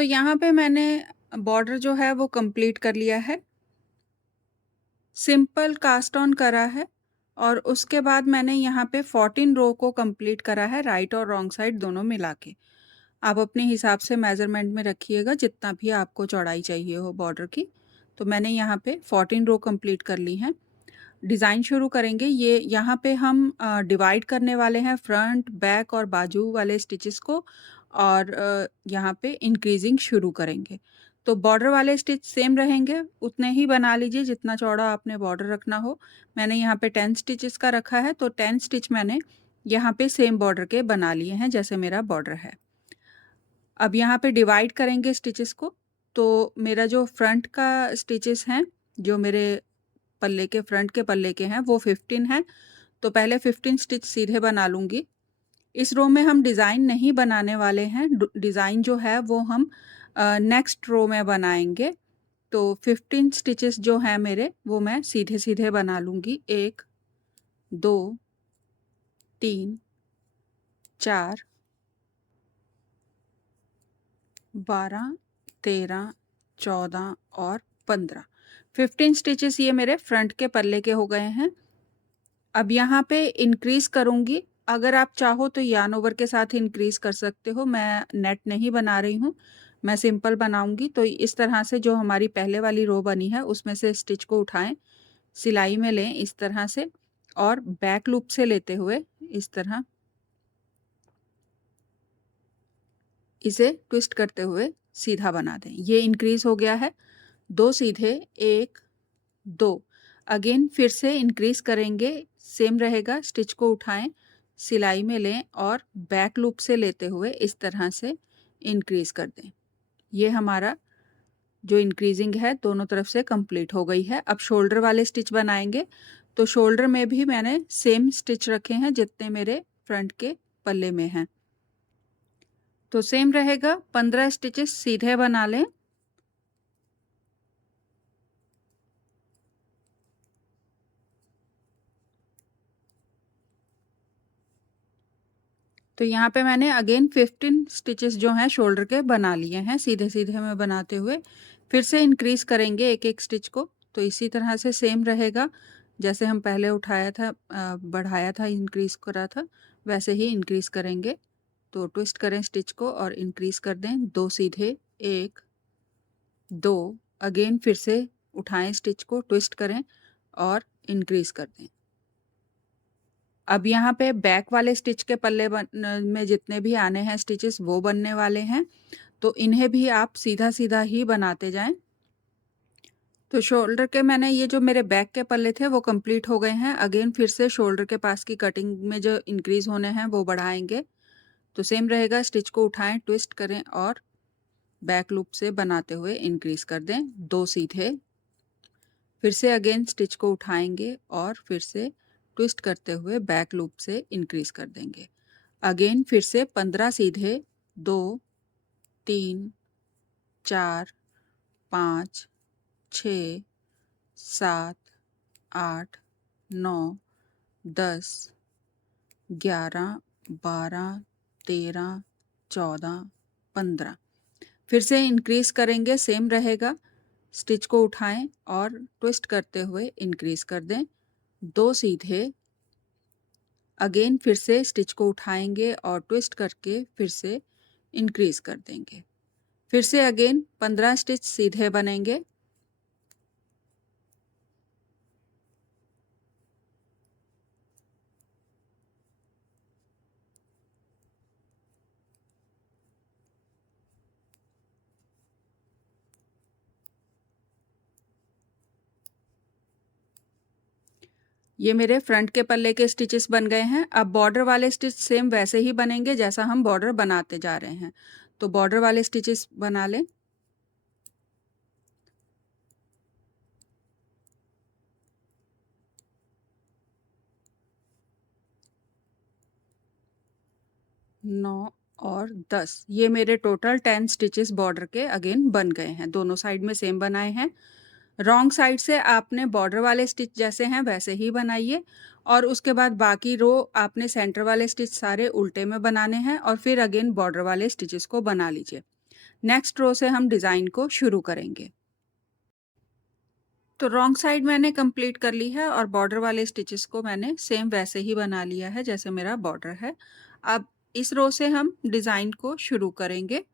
यहाँ पे मैंने बॉर्डर जो है वो कंप्लीट कर लिया है। सिंपल कास्ट ऑन करा है और उसके बाद मैंने यहाँ पे 14 रो को कंप्लीट करा है, राइट और रॉन्ग साइड दोनों मिला के। आप अपने हिसाब से मेज़रमेंट में रखिएगा जितना भी आपको चौड़ाई चाहिए हो बॉर्डर की। तो मैंने यहाँ पे 14 रो कंप्लीट कर ली हैं। डिज़ाइन शुरू करेंगे। ये यहाँ पे हम डिवाइड करने वाले हैं फ्रंट, बैक और बाजू वाले स्टिचेस को और यहाँ पे इंक्रीजिंग शुरू करेंगे। तो बॉर्डर वाले स्टिच सेम रहेंगे, उतने ही बना लीजिए जितना चौड़ा आपने बॉर्डर रखना हो। मैंने यहाँ पे 10 स्टिचेस का रखा है, तो 10 स्टिच मैंने यहाँ पे सेम बॉर्डर के बना लिए हैं जैसे मेरा बॉर्डर है। अब यहाँ पे डिवाइड करेंगे स्टिचेस को। तो मेरा जो फ्रंट का स्टिचेस हैं, जो मेरे पल्ले के फ्रंट के पल्ले के हैं, वो 15 हैं। तो पहले 15 स्टिच सीधे बना लूँगी। इस रो में हम डिज़ाइन नहीं बनाने वाले हैं, डिज़ाइन जो है वो हम नेक्स्ट रो में बनाएंगे। तो 15 स्टिचेस जो हैं मेरे, वो मैं सीधे-सीधे बना लूँगी। 1, 2, 3, 4, 12, 13, 14 और 15। 15 स्टिचेस ये मेरे फ्रंट के पल्ले के हो गए हैं। अब यहाँ पे इंक्रीज़ करूँगी। अगर आप चाहो तो यार्न ओवर के साथ इंक्रीज़ कर सकते हो। मैं नेट नहीं बना रही हूँ, मैं सिंपल बनाऊँगी। तो इस तरह से जो हमारी पहले वाली रो बनी है उसमें से स्टिच को उठाएँ, सिलाई में लें इस तरह से और बैक लूप से लेते हुए इस तरह इसे ट्विस्ट करते हुए सीधा बना दें। ये इंक्रीज़ हो गया है। 2 सीधे, 1, 2। अगेन फिर से इंक्रीज़ करेंगे, सेम रहेगा। स्टिच को उठाएँ, सिलाई में लें और बैक लूप से लेते हुए इस तरह से इंक्रीज़ कर दें। ये हमारा जो इंक्रीज़िंग है दोनों तरफ से कंप्लीट हो गई है। अब शोल्डर वाले स्टिच बनाएँगे। तो शोल्डर में भी मैंने सेम स्टिच रखे हैं जितने मेरे फ्रंट के पल्ले में हैं। तो सेम रहेगा, 15 स्टिचेस सीधे बना लें। तो यहाँ पे मैंने अगेन 15 स्टिचेस जो हैं शोल्डर के बना लिए हैं, सीधे-सीधे में बनाते हुए। फिर से इंक्रीज़ करेंगे एक-एक स्टिच को। तो इसी तरह से सेम रहेगा, जैसे हम पहले उठाया था बढ़ाया था, इंक्रीज़ करा था, वैसे ही इंक्रीज़ करेंगे। तो ट्विस्ट करें स्टिच को और इंक्रीज़ कर दें। 2 सीधे, 1, 2। अगेन फिर से उठाएँ स्टिच को, ट्विस्ट करें और इंक्रीज़ कर दें। अब यहाँ पे बैक वाले स्टिच के पल्ले में जितने भी आने हैं स्टिचेस वो बनने वाले हैं, तो इन्हें भी आप सीधा-सीधा ही बनाते जाएँ। तो शोल्डर के मैंने ये जो मेरे बैक के पल्ले थे वो कंप्लीट हो गए हैं। अगेन फिर से शोल्डर के पास की कटिंग में जो इंक्रीज़ होने हैं वो बढ़ाएँगे। तो सेम रहेगा, स्टिच को उठाएँ, ट्विस्ट करें और बैक लूप से बनाते हुए इंक्रीज़ कर दें। 2 सीधे, फिर से अगेन स्टिच को उठाएँगे और फिर से ट्विस्ट करते हुए बैक लूप से इंक्रीज़ कर देंगे। अगेन फिर से 15 सीधे, 2, 3, 4, 5, 6, 7, 8, 9, 10, 11, 12, 13, 14, 15। फिर से इंक्रीज़ करेंगे, सेम रहेगा। स्टिच को उठाएँ और ट्विस्ट करते हुए इंक्रीज़ कर दें। 2 सीधे, अगेन फिर से स्टिच को उठाएँगे और ट्विस्ट करके फिर से इंक्रीज़ कर देंगे। फिर से अगेन 15 स्टिच सीधे बनेंगे। ये मेरे फ्रंट के पल्ले के स्टिचेस बन गए हैं। अब बॉर्डर वाले स्टिच सेम वैसे ही बनेंगे जैसा हम बॉर्डर बनाते जा रहे हैं। तो बॉर्डर वाले स्टिचेस बना लें। नौ और 10, ये मेरे टोटल 10 स्टिचेस बॉर्डर के अगेन बन गए हैं। दोनों साइड में सेम बनाए हैं। रॉन्ग साइड से आपने बॉर्डर वाले स्टिच जैसे हैं वैसे ही बनाइए और उसके बाद बाकी रो आपने सेंटर वाले स्टिच सारे उल्टे में बनाने हैं और फिर अगेन बॉर्डर वाले स्टिचेस को बना लीजिए। नेक्स्ट रो से हम डिज़ाइन को शुरू करेंगे। तो रॉन्ग साइड मैंने कंप्लीट कर ली है और बॉर्डर वाले स्टिचेस को मैंने सेम वैसे ही बना लिया है जैसे मेरा बॉर्डर है। अब इस रो से हम डिज़ाइन को शुरू करेंगे।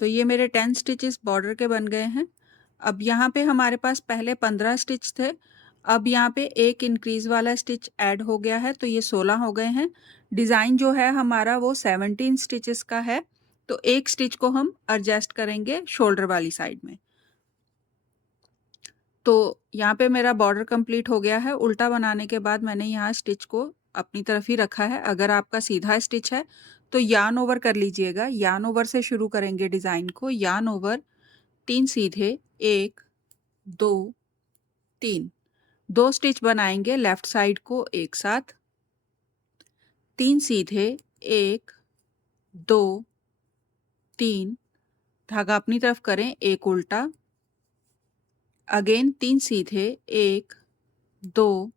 तो ये मेरे 10 स्टिचेस बॉर्डर के बन गए हैं। अब यहाँ पे हमारे पास पहले 15 स्टिच थे। अब यहाँ पे एक इंक्रीज़ वाला स्टिच ऐड हो गया है तो ये 16 हो गए हैं। डिज़ाइन जो है हमारा वो 17 स्टिचेस का है। तो एक स्टिच को हम एडजस्ट करेंगे शोल्डर वाली साइड में। तो यहाँ पे मेरा बॉर्डर कंप्लीट हो गया है। उल्टा बनाने के बाद मैंने यहाँ स्टिच को अपनी तरफ ही रखा है। अगर आपका सीधा स्टिच है तो यार्न ओवर कर लीजिएगा। यार्न ओवर से शुरू करेंगे डिज़ाइन को। यार्न ओवर 3 सीधे 1 2 3 2 स्टिच बनाएंगे लेफ्ट साइड को एक साथ। 3 सीधे 1 2 3 धागा अपनी तरफ करें, एक उल्टा। अगेन 3 सीधे 1 2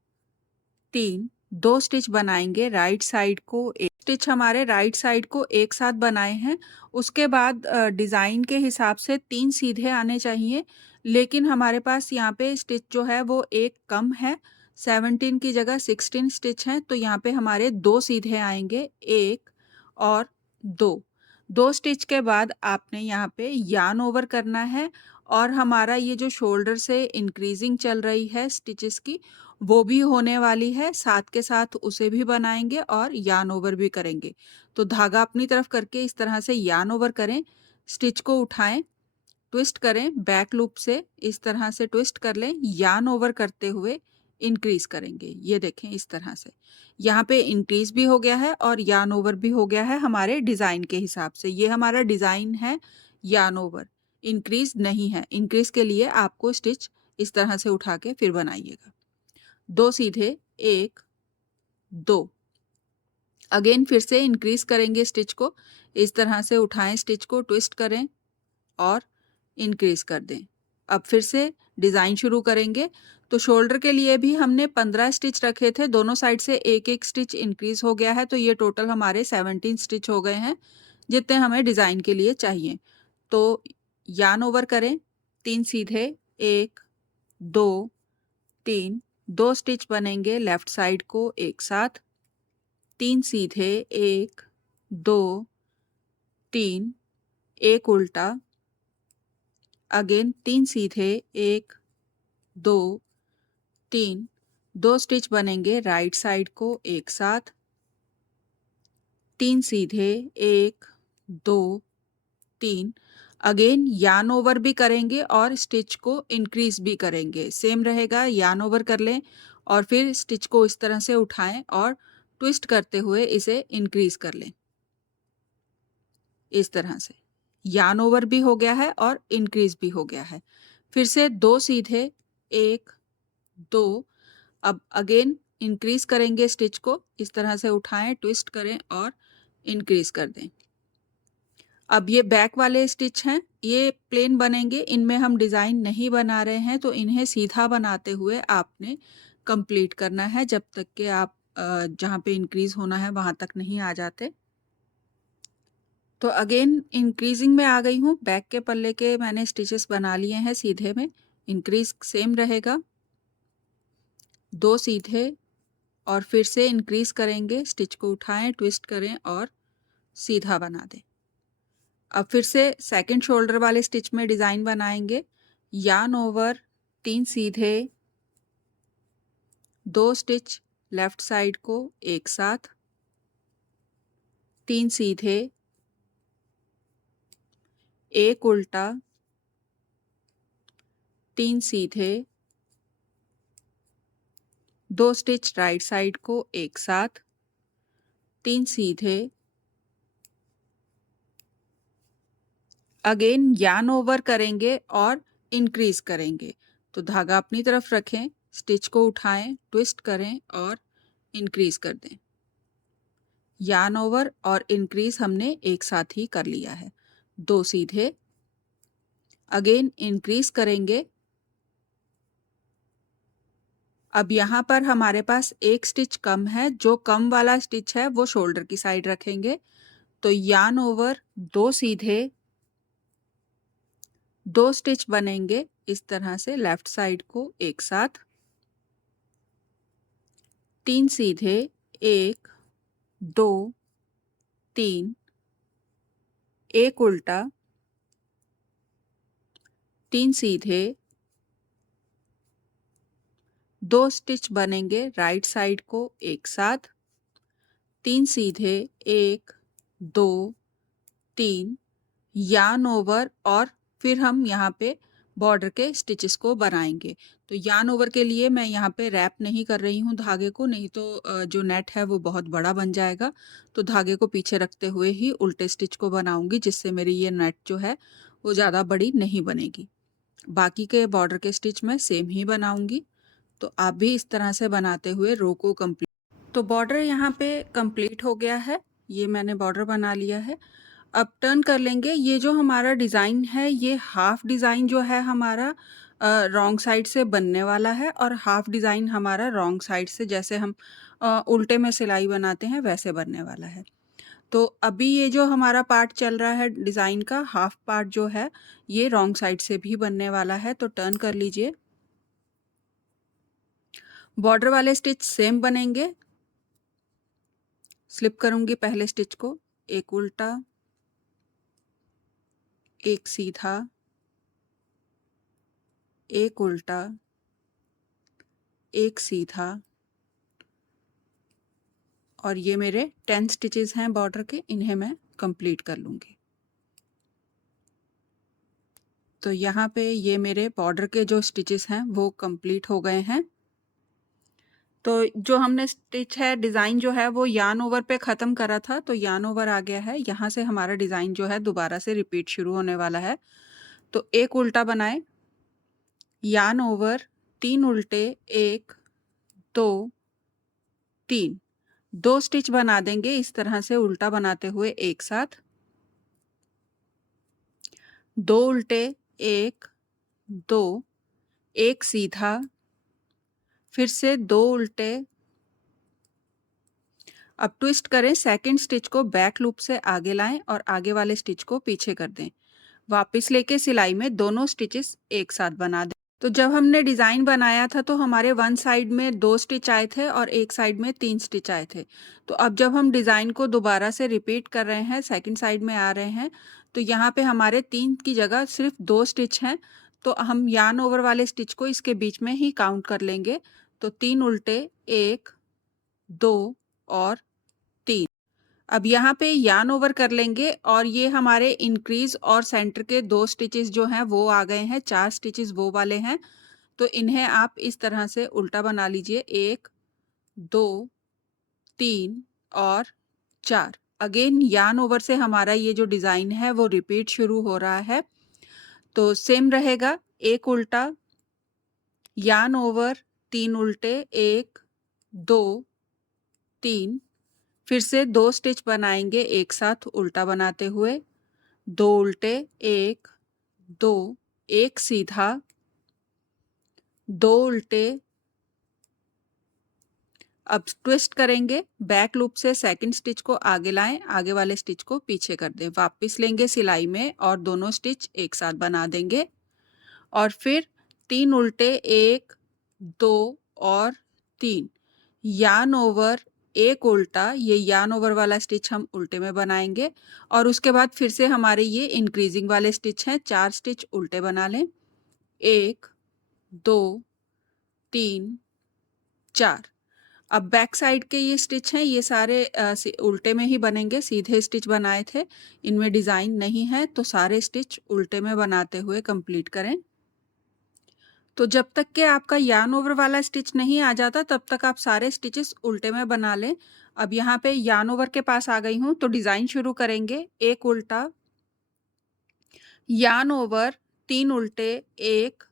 3 2 स्टिच बनाएंगे राइट साइड को। एक स्टिच हमारे राइट साइड को एक साथ बनाए हैं। उसके बाद डिज़ाइन के हिसाब से 3 सीधे आने चाहिए, लेकिन हमारे पास यहाँ पे स्टिच जो है वो एक कम है। 17 की जगह 16 स्टिच हैं तो यहाँ पे हमारे 2 सीधे आएंगे, 1 और 2। 2 स्टिच के बाद आपने यहाँ पे यार्न ओवर करना है और हमारा ये जो शोल्डर से इंक्रीजिंग चल रही है स्टिचेस की, वो भी होने वाली है। साथ के साथ उसे भी बनाएंगे और यार्न ओवर भी करेंगे। तो धागा अपनी तरफ करके इस तरह से यार्न ओवर करें, स्टिच को उठाएं, ट्विस्ट करें, बैक लूप से इस तरह से ट्विस्ट कर लें, यार्न ओवर करते हुए इंक्रीज करेंगे। ये देखें इस तरह से यहाँ पे इंक्रीज भी हो गया है और यार्न ओवर भी हो गया है हमारे डिज़ाइन के हिसाब से। ये हमारा डिज़ाइन है, यार्न ओवर। इंक्रीज नहीं है। इंक्रीज के लिए आपको स्टिच इस तरह से उठा के फिर बनाइएगा। 2 सीधे 1 2। अगेन फिर से इंक्रीज करेंगे स्टिच को। इस तरह से उठाएं, स्टिच को ट्विस्ट करें और इंक्रीज कर दें। अब फिर से डिज़ाइन शुरू करेंगे। तो शोल्डर के लिए भी हमने 15 स्टिच रखे थे, दोनों साइड से एक एक स्टिच इंक्रीज हो गया है। तो ये टोटल हमारे 17 स्टिच हो गए हैं जितने हमें डिज़ाइन के लिए चाहिए। तो यार्न ओवर करें, 3 सीधे 1 2 3 2 स्टिच बनेंगे लेफ्ट साइड को एक साथ। 3 सीधे 1 2 3 एक उल्टा। अगेन 3 सीधे 1 2 3 2 स्टिच बनेंगे राइट साइड को एक साथ। 3 सीधे 1 2 3 अगेन यार्न ओवर भी करेंगे और स्टिच को इंक्रीज भी करेंगे। सेम रहेगा, यार्न ओवर कर लें और फिर स्टिच को इस तरह से उठाएं और ट्विस्ट करते हुए इसे इंक्रीज कर लें। इस तरह से यार्न ओवर भी हो गया है और इंक्रीज भी हो गया है। फिर से 2 सीधे 1 2। अब अगेन इंक्रीज करेंगे स्टिच को, इस तरह से उठाएं, ट्विस्ट करें और इंक्रीज कर दें। अब ये बैक वाले स्टिच हैं, ये प्लेन बनेंगे, इनमें हम डिज़ाइन नहीं बना रहे हैं। तो इन्हें सीधा बनाते हुए आपने कंप्लीट करना है जब तक कि आप जहाँ पे इंक्रीज होना है वहाँ तक नहीं आ जाते। तो अगेन इंक्रीजिंग में आ गई हूँ। बैक के पल्ले के मैंने स्टिचेस बना लिए हैं सीधे में। इंक्रीज सेम रहेगा, 2 सीधे और फिर से इंक्रीज करेंगे, स्टिच को उठाएं, ट्विस्ट करें और सीधा बना दें। अब फिर से सेकंड शोल्डर वाले स्टिच में डिज़ाइन बनाएंगे। यार्न ओवर 3 सीधे 2 स्टिच लेफ्ट साइड को एक साथ। 3 सीधे एक उल्टा। 3 सीधे 2 स्टिच राइट साइड को एक साथ। 3 सीधे। अगेन यार्न ओवर करेंगे और इंक्रीज करेंगे। तो धागा अपनी तरफ रखें, स्टिच को उठाएं, ट्विस्ट करें और इंक्रीज कर दें। यार्न ओवर और इंक्रीज हमने एक साथ ही कर लिया है। 2 सीधे। अगेन इंक्रीज करेंगे। अब यहाँ पर हमारे पास एक स्टिच कम है, जो कम वाला स्टिच है वो शोल्डर की साइड रखेंगे। तो यार्न ओवर 2 सीधे 2 स्टिच बनेंगे इस तरह से लेफ्ट साइड को एक साथ, 3 सीधे 1 2 3, एक उल्टा, 3 सीधे 2 स्टिच बनेंगे राइट साइड को एक साथ, 3 सीधे 1 2 3, यार्न ओवर और फिर हम यहाँ पे बॉर्डर के स्टिचेस को बनाएंगे। तो यार्न ओवर के लिए मैं यहाँ पे रैप नहीं कर रही हूँ धागे को, नहीं तो जो नेट है वो बहुत बड़ा बन जाएगा। तो धागे को पीछे रखते हुए ही उल्टे स्टिच को बनाऊंगी, जिससे मेरी ये नेट जो है वो ज़्यादा बड़ी नहीं बनेगी। बाकी के बॉर्डर के स्टिच मैं सेम ही बनाऊंगी। तो आप भी इस तरह से बनाते हुए रो को कंप्लीट। तो बॉर्डर यहाँ पे कंप्लीट हो गया है, ये मैंने बॉर्डर बना लिया है। अब टर्न कर लेंगे। ये जो हमारा डिज़ाइन है, ये हाफ डिज़ाइन जो है हमारा रॉन्ग साइड से बनने वाला है और हाफ डिज़ाइन हमारा रॉन्ग साइड से, जैसे हम उल्टे में सिलाई बनाते हैं वैसे बनने वाला है। तो अभी ये जो हमारा पार्ट चल रहा है डिज़ाइन का, हाफ पार्ट जो है ये रॉन्ग साइड से भी बनने वाला है। तो टर्न कर लीजिए। बॉर्डर वाले स्टिच सेम बनेंगे। स्लिप करूंगी पहले स्टिच को, एक उल्टा, एक सीधा, एक उल्टा, एक सीधा, और ये मेरे 10 स्टिचेस हैं बॉर्डर के, इन्हें मैं कंप्लीट कर लूँगी। तो यहाँ पे ये मेरे बॉर्डर के जो स्टिचेस हैं वो कंप्लीट हो गए हैं। तो जो हमने स्टिच है, डिज़ाइन जो है वो यार्न ओवर पे ख़त्म करा था, तो यार्न ओवर आ गया है। यहाँ से हमारा डिज़ाइन जो है दोबारा से रिपीट शुरू होने वाला है। तो एक उल्टा बनाए, यार्न ओवर, 3 उल्टे, 1 2 3, 2 स्टिच बना देंगे इस तरह से उल्टा बनाते हुए एक साथ, 2 उल्टे, 1 2, एक सीधा, फिर से 2 उल्टे। अब ट्विस्ट करें, सेकंड स्टिच को बैक लूप से आगे लाएं और आगे वाले स्टिच को पीछे कर दें। वापस लेके सिलाई में दोनों स्टिचेस एक साथ बना दें। तो जब हमने डिज़ाइन बनाया था तो हमारे वन साइड में 2 स्टिच आए थे और एक साइड में 3 स्टिच आए थे। तो अब जब हम डिज़ाइन को दोबारा से रिपीट कर रहे हैं, सेकंड साइड में आ रहे हैं, तो यहाँ पे हमारे 3 की जगह सिर्फ 2 स्टिच हैं। तो हम यार्न ओवर वाले स्टिच को इसके बीच में ही काउंट कर लेंगे। तो 3 उल्टे, 1 2 और 3। अब यहाँ पे यार्न ओवर कर लेंगे और ये हमारे इंक्रीज और सेंटर के 2 स्टिचेस जो हैं वो आ गए हैं, 4 स्टिचेस वो वाले हैं। तो इन्हें आप इस तरह से उल्टा बना लीजिए, 1 2 3 और 4। अगेन यार्न ओवर से हमारा ये जो डिज़ाइन है वो रिपीट शुरू हो रहा है। तो सेम रहेगा, एक उल्टा, यार्न ओवर, 3 उल्टे, 1 2 3, फिर से 2 स्टिच बनाएंगे एक साथ उल्टा बनाते हुए, 2 उल्टे, 1 2, एक सीधा, 2 उल्टे। अब ट्विस्ट करेंगे, बैक लूप से सेकंड स्टिच को आगे लाएं, आगे वाले स्टिच को पीछे कर दें। वापस लेंगे सिलाई में और दोनों स्टिच एक साथ बना देंगे और फिर 3 उल्टे, 1 2 और 3, यार्न ओवर, एक उल्टा, ये यार्न ओवर वाला स्टिच हम उल्टे में बनाएंगे और उसके बाद फिर से हमारे ये इंक्रीजिंग वाले स्टिच हैं, 4 स्टिच उल्टे बना लें, 1 2 3 4। अब बैक साइड के ये स्टिच हैं, ये सारे उल्टे में ही बनेंगे, सीधे स्टिच बनाए थे, इनमें डिज़ाइन नहीं है, तो सारे स्टिच उल्टे में बनाते हुए कंप्लीट करें। तो जब तक कि आपका यार्न ओवर वाला स्टिच नहीं आ जाता तब तक आप सारे स्टिचेस उल्टे में बना लें। अब यहाँ पे यार्न ओवर के पास आ गई हूँ, तो डिज़ाइन शुरू करेंगे, एक उल्टा, यार्न ओवर, 3 उल्टे, 1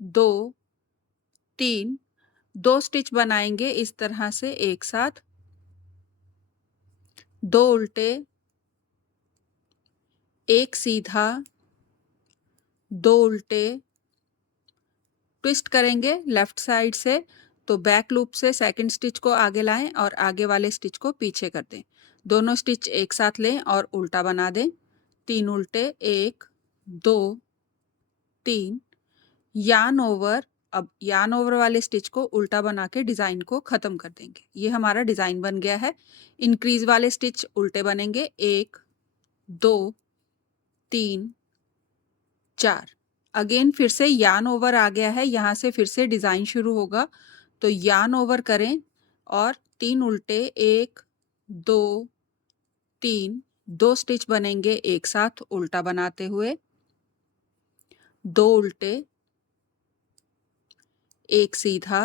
2 3, 2 स्टिच बनाएंगे इस तरह से एक साथ, 2 उल्टे, एक सीधा, 2 उल्टे, ट्विस्ट करेंगे लेफ्ट साइड से, तो बैक लूप से सेकंड स्टिच को आगे लाएं और आगे वाले स्टिच को पीछे कर दें। दोनों स्टिच एक साथ लें और उल्टा बना दें। 3 उल्टे 1 2 3 यार्न ओवर। अब यार्न ओवर वाले स्टिच को उल्टा बना के डिज़ाइन को ख़त्म कर देंगे। ये हमारा डिज़ाइन बन गया है। इंक्रीज़ वाले स्टिच उल्टे बनेंगे 1 2 3 4। अगेन फिर से यार्न ओवर आ गया है, यहाँ से फिर से डिज़ाइन शुरू होगा। तो यार्न ओवर करें और 3 उल्टे 1 2 3 2 स्टिच बनेंगे एक साथ उल्टा बनाते हुए। 2 उल्टे 1 सीधा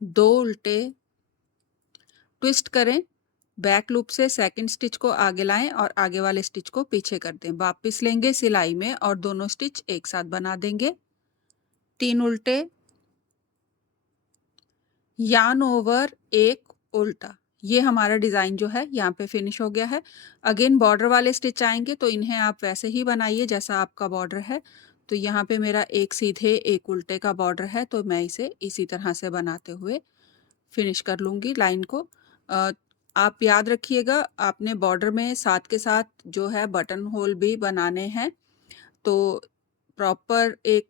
2 उल्टे, ट्विस्ट करें। बैक लूप से सेकंड स्टिच को आगे लाएं और आगे वाले स्टिच को पीछे कर दें। वापस लेंगे सिलाई में और दोनों स्टिच एक साथ बना देंगे। 3 उल्टे, यार्न ओवर 1 उल्टा। ये हमारा डिज़ाइन जो है यहाँ पे फिनिश हो गया है। अगेन बॉर्डर वाले स्टिच आएंगे तो इन्हें आप वैसे ही बनाइए जैसा आपका बॉर्डर है। तो यहाँ पे मेरा एक सीधे एक उल्टे का बॉर्डर है, तो मैं इसे इसी तरह से बनाते हुए फिनिश कर लूँगी लाइन को। आप याद रखिएगा, आपने बॉर्डर में साथ के साथ जो है बटन होल भी बनाने हैं, तो प्रॉपर एक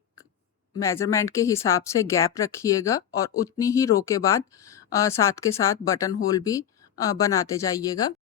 मेज़रमेंट के हिसाब से गैप रखिएगा और उतनी ही रो के बाद साथ के साथ बटन होल भी बनाते जाइएगा।